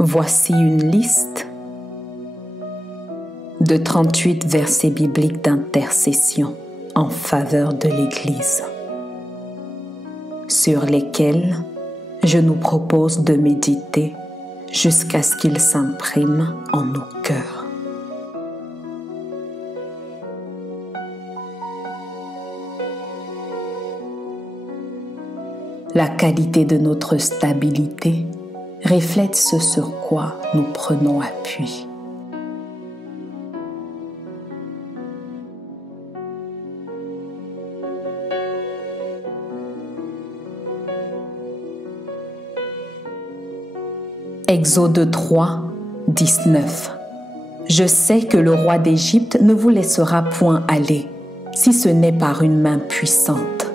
Voici une liste de 38 versets bibliques d'intercession en faveur de l'Église, sur lesquels je nous propose de méditer jusqu'à ce qu'ils s'impriment en nos cœurs. La qualité de notre stabilité reflète ce sur quoi nous prenons appui. Exode 3, 19. Je sais que le roi d'Égypte ne vous laissera point aller, si ce n'est par une main puissante.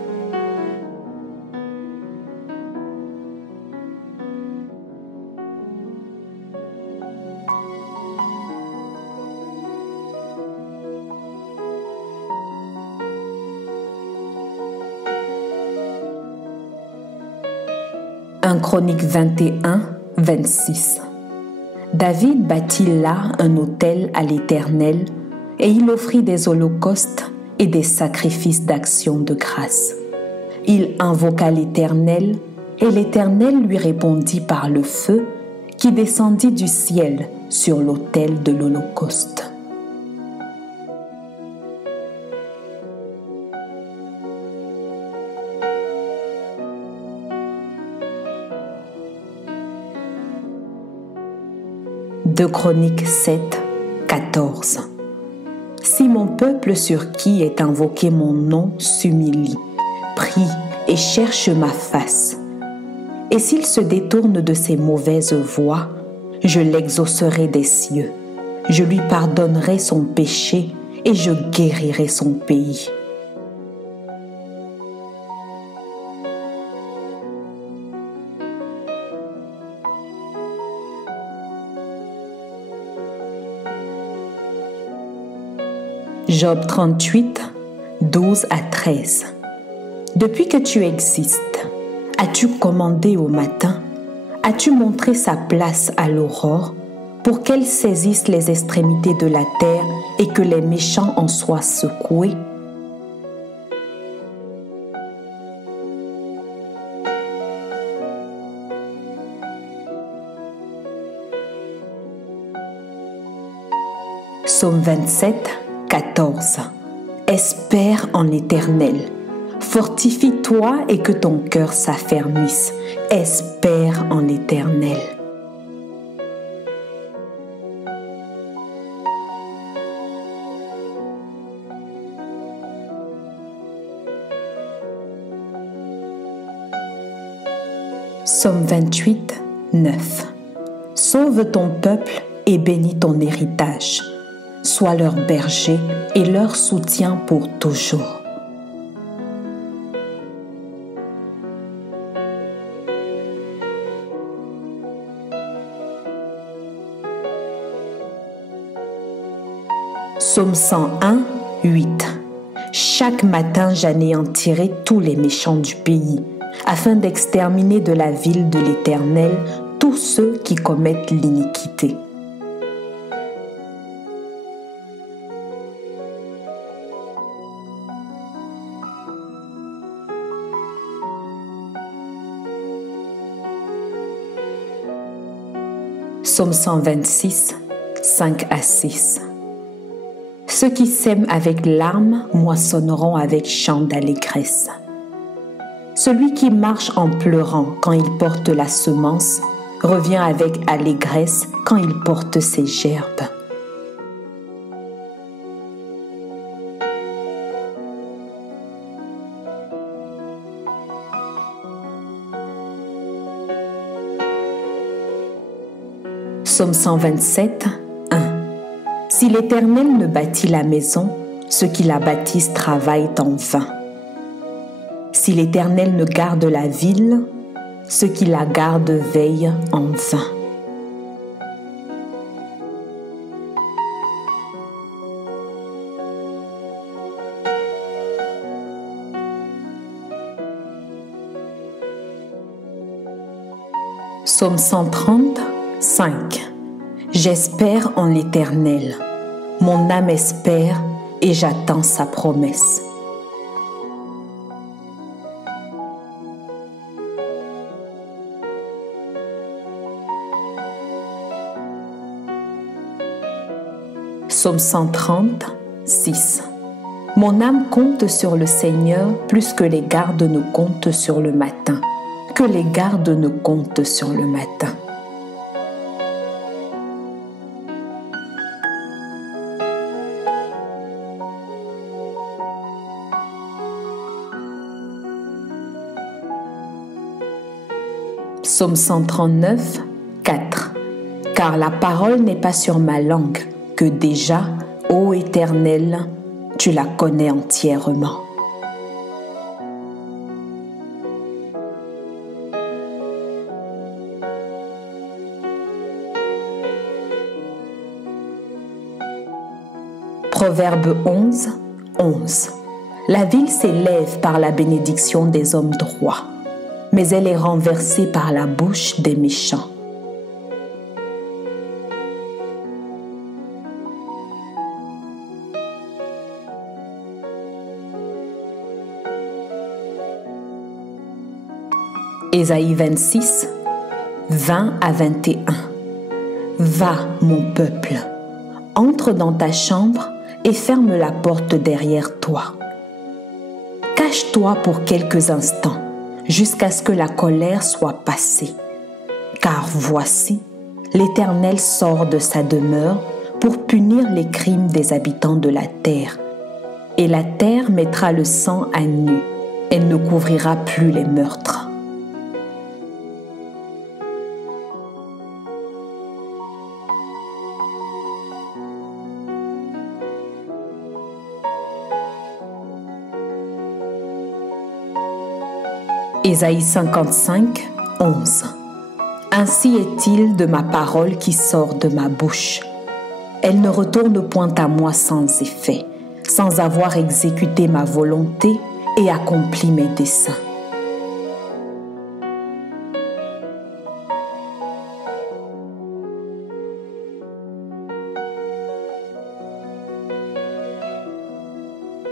Chroniques 21, 26. David bâtit là un autel à l'Éternel et il offrit des holocaustes et des sacrifices d'action de grâce. Il invoqua l'Éternel et l'Éternel lui répondit par le feu qui descendit du ciel sur l'autel de l'holocauste. Deux Chroniques 7, 14. Si mon peuple sur qui est invoqué mon nom s'humilie, prie et cherche ma face, et s'il se détourne de ses mauvaises voies, je l'exaucerai des cieux, je lui pardonnerai son péché et je guérirai son pays. Job 38, 12 à 13. Depuis que tu existes, as-tu commandé au matin? As-tu montré sa place à l'aurore pour qu'elle saisisse les extrémités de la terre et que les méchants en soient secoués? Psaume 27, 14. Espère en l'Éternel. Fortifie-toi et que ton cœur s'affermisse. Espère en l'Éternel. Psaume 28, 9. Sauve ton peuple et bénis ton héritage. Sois leur berger et leur soutien pour toujours. Psaume 101, 8. Chaque matin j'anéantirai tous les méchants du pays, afin d'exterminer de la ville de l'Éternel tous ceux qui commettent l'iniquité. Psaume 126, 5 à 6. Ceux qui sèment avec larmes moissonneront avec chant d'allégresse. Celui qui marche en pleurant quand il porte la semence revient avec allégresse quand il porte ses gerbes. Psaume 127, 1. Si l'Éternel ne bâtit la maison, ceux qui la bâtissent travaillent en vain. Si l'Éternel ne garde la ville, ceux qui la gardent veillent en vain. Psaume 130, 5. 5. J'espère en l'Éternel. Mon âme espère et j'attends sa promesse. Psaume 130, 6. Mon âme compte sur le Seigneur plus que les gardes ne comptent sur le matin, que les gardes ne comptent sur le matin. Psaume 139, 4. Car la parole n'est pas sur ma langue, que déjà, ô Éternel, tu la connais entièrement. Proverbe 11, 11. La ville s'élève par la bénédiction des hommes droits, mais elle est renversée par la bouche des méchants. Ésaïe 26, 20 à 21. Va, mon peuple, entre dans ta chambre et ferme la porte derrière toi. Cache-toi pour quelques instants, jusqu'à ce que la colère soit passée. Car voici, l'Éternel sort de sa demeure pour punir les crimes des habitants de la terre. Et la terre mettra le sang à nu, elle ne couvrira plus les meurtres. Ésaïe 55, 11. Ainsi est-il de ma parole qui sort de ma bouche. Elle ne retourne point à moi sans effet, sans avoir exécuté ma volonté et accompli mes desseins.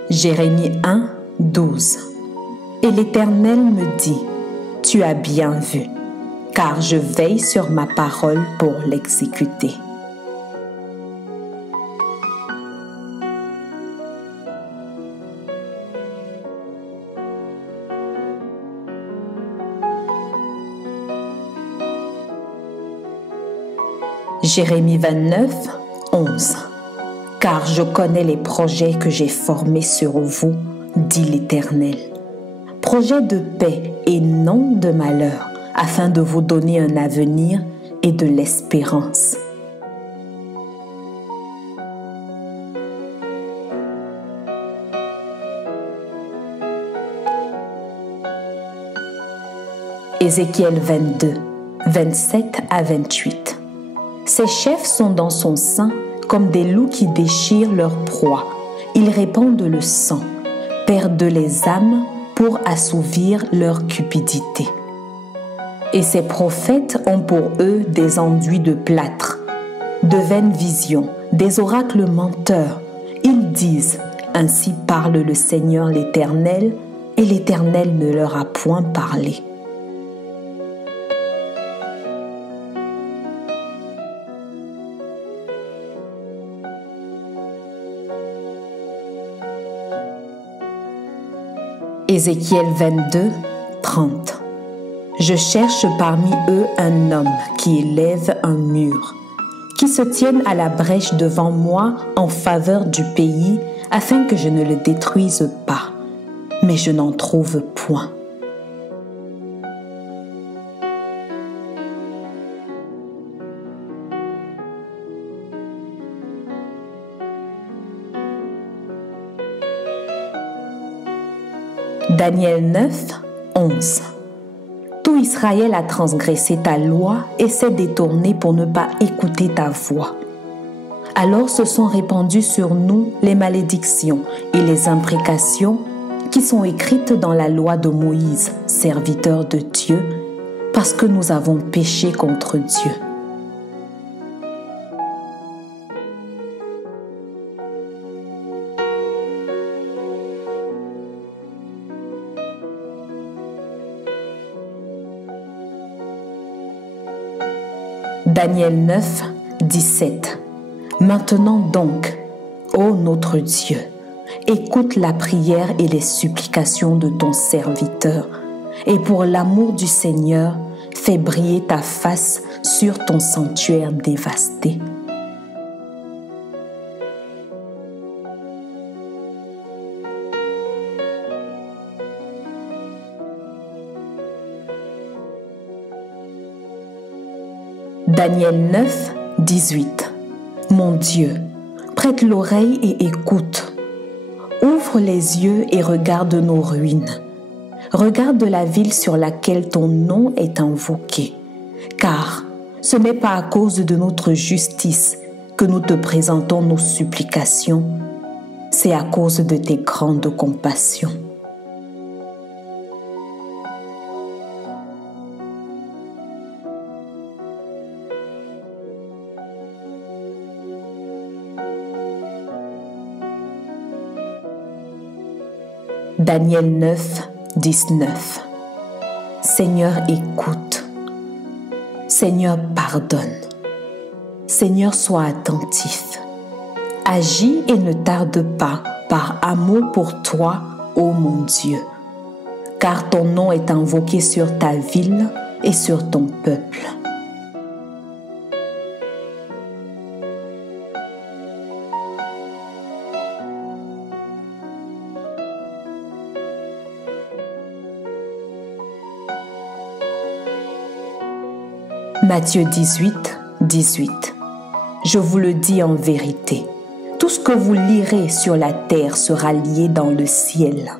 Jérémie 1, 12. Et l'Éternel me dit, tu as bien vu, car je veille sur ma parole pour l'exécuter. Jérémie 29, 11. Car je connais les projets que j'ai formés sur vous, dit l'Éternel. Projets de paix et non de malheur, afin de vous donner un avenir et de l'espérance. Ézéchiel 22, 27 à 28. Ses chefs sont dans son sein comme des loups qui déchirent leur proie. Ils répandent le sang, perdent les âmes pour assouvir leur cupidité. Et ces prophètes ont pour eux des enduits de plâtre, de vaines visions, des oracles menteurs. Ils disent, ainsi parle le Seigneur l'Éternel, et l'Éternel ne leur a point parlé. Ézéchiel 22, 30. Je cherche parmi eux un homme qui élève un mur, qui se tienne à la brèche devant moi en faveur du pays, afin que je ne le détruise pas. Mais je n'en trouve point. Daniel 9, 11. Tout Israël a transgressé ta loi et s'est détourné pour ne pas écouter ta voix. Alors se sont répandues sur nous les malédictions et les imprécations qui sont écrites dans la loi de Moïse, serviteur de Dieu, parce que nous avons péché contre Dieu. Daniel 9, 17. Maintenant donc, ô notre Dieu, écoute la prière et les supplications de ton serviteur, et pour l'amour du Seigneur, fais briller ta face sur ton sanctuaire dévasté. Daniel 9, 18. Mon Dieu, prête l'oreille et écoute. Ouvre les yeux et regarde nos ruines. Regarde la ville sur laquelle ton nom est invoqué. Car ce n'est pas à cause de notre justice que nous te présentons nos supplications, c'est à cause de tes grandes compassions. Daniel 9, 19. Seigneur, écoute. Seigneur, pardonne. Seigneur, sois attentif. Agis et ne tarde pas par amour pour toi, ô mon Dieu. Car ton nom est invoqué sur ta ville et sur ton peuple. Matthieu 18, 18. Je vous le dis en vérité, tout ce que vous lirez sur la terre sera lié dans le ciel,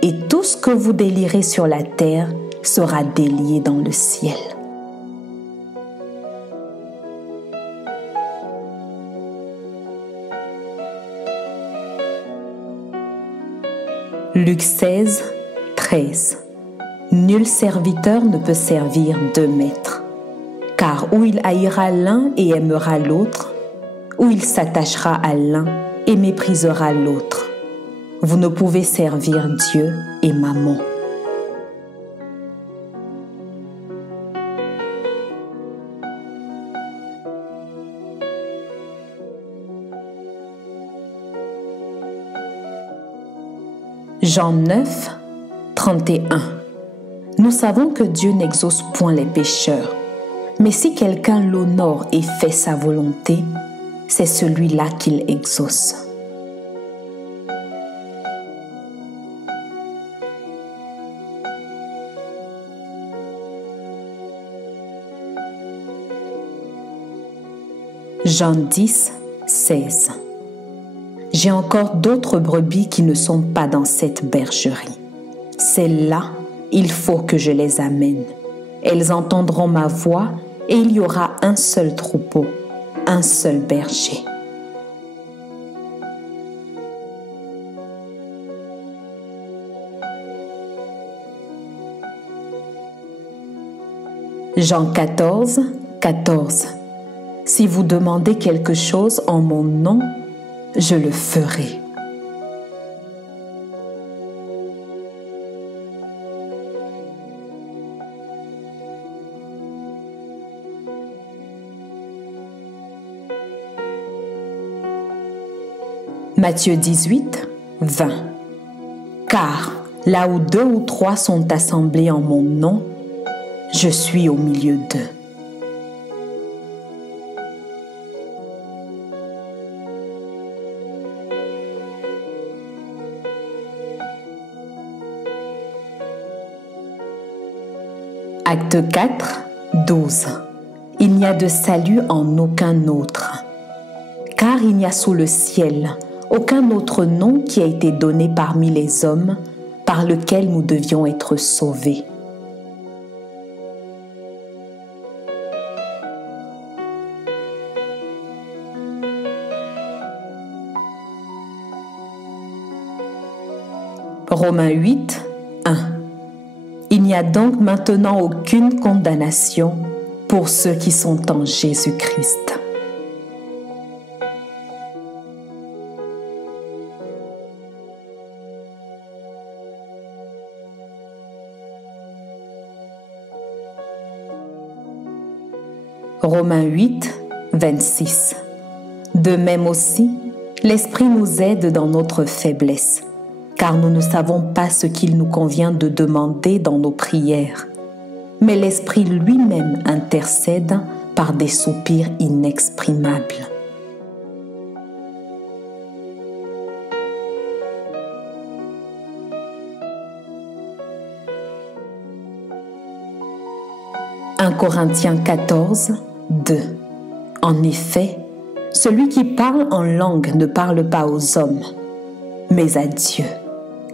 et tout ce que vous délirez sur la terre sera délié dans le ciel. Luc 16, 13. Nul serviteur ne peut servir deux maîtres. Car ou il haïra l'un et aimera l'autre, ou il s'attachera à l'un et méprisera l'autre. Vous ne pouvez servir Dieu et Mammon. Jean 9, 31. Nous savons que Dieu n'exauce point les pécheurs. Mais si quelqu'un l'honore et fait sa volonté, c'est celui-là qu'il exauce. Jean 10, 16. J'ai encore d'autres brebis qui ne sont pas dans cette bergerie. Celles-là, il faut que je les amène. Elles entendront ma voix et il y aura un seul troupeau, un seul berger. Jean 14, 14. Si vous demandez quelque chose en mon nom, je le ferai. Matthieu 18, 20. Car là où 2 ou 3 sont assemblés en mon nom, je suis au milieu d'eux. Acte 4, 12. Il n'y a de salut en aucun autre, car il n'y a sous le ciel aucun autre nom qui a été donné parmi les hommes par lequel nous devions être sauvés. Romains 8, 1. Il n'y a donc maintenant aucune condamnation pour ceux qui sont en Jésus-Christ. Romains 8, 26. De même aussi, l'Esprit nous aide dans notre faiblesse, car nous ne savons pas ce qu'il nous convient de demander dans nos prières. Mais l'Esprit lui-même intercède par des soupirs inexprimables. « 1 Corinthiens 14, 2. En effet, celui qui parle en langue ne parle pas aux hommes, mais à Dieu,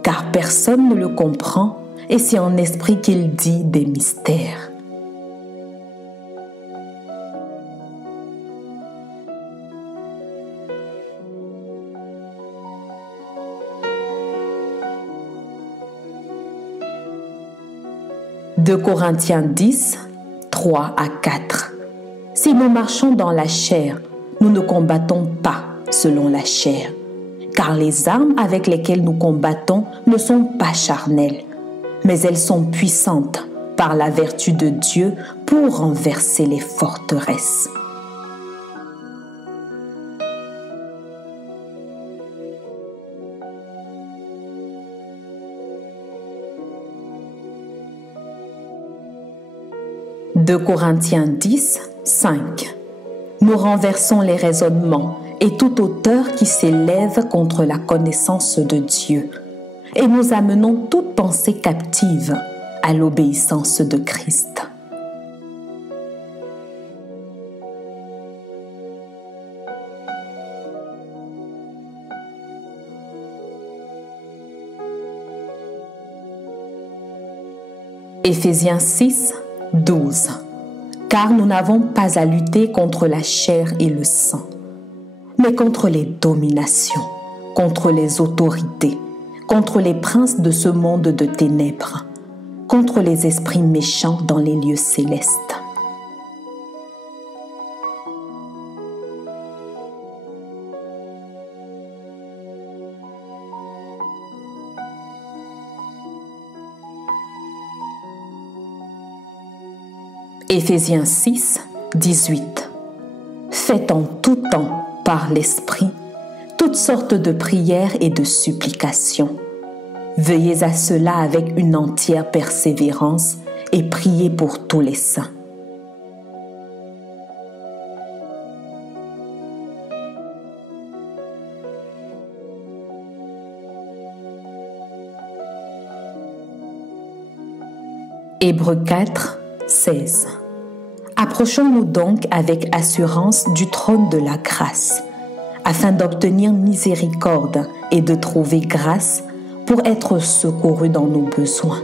car personne ne le comprend et c'est en esprit qu'il dit des mystères. » « 2 Corinthiens 10, 3 à 4. Si nous marchons dans la chair, nous ne combattons pas selon la chair, car les armes avec lesquelles nous combattons ne sont pas charnelles, mais elles sont puissantes par la vertu de Dieu pour renverser les forteresses. « 2 Corinthiens 10, 5. Nous renversons les raisonnements et toute hauteur qui s'élève contre la connaissance de Dieu, et nous amenons toute pensée captive à l'obéissance de Christ. » Éphésiens 6, 12. Car nous n'avons pas à lutter contre la chair et le sang, mais contre les dominations, contre les autorités, contre les princes de ce monde de ténèbres, contre les esprits méchants dans les lieux célestes. Éphésiens 6, 18. Faites en tout temps, par l'Esprit, toutes sortes de prières et de supplications. Veuillez à cela avec une entière persévérance et priez pour tous les saints. Hébreux 4, 16. Approchons-nous donc avec assurance du trône de la grâce, afin d'obtenir miséricorde et de trouver grâce pour être secourus dans nos besoins.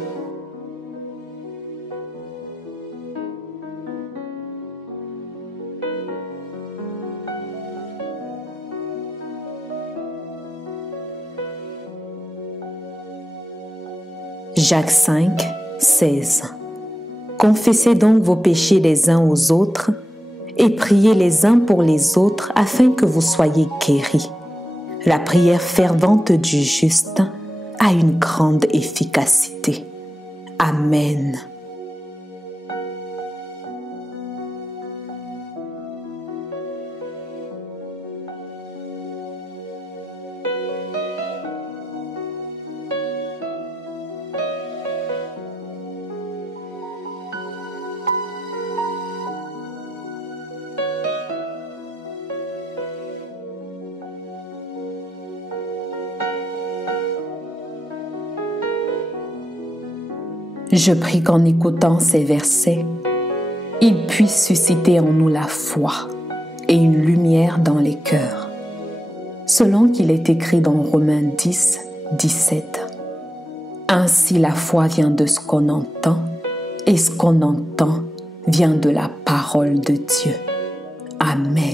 Jacques 5, 16. Confessez donc vos péchés les uns aux autres et priez les uns pour les autres afin que vous soyez guéris. La prière fervente du juste a une grande efficacité. Amen. Je prie qu'en écoutant ces versets, il puisse susciter en nous la foi et une lumière dans les cœurs, selon qu'il est écrit dans Romains 10, 17. Ainsi la foi vient de ce qu'on entend, et ce qu'on entend vient de la parole de Dieu. Amen.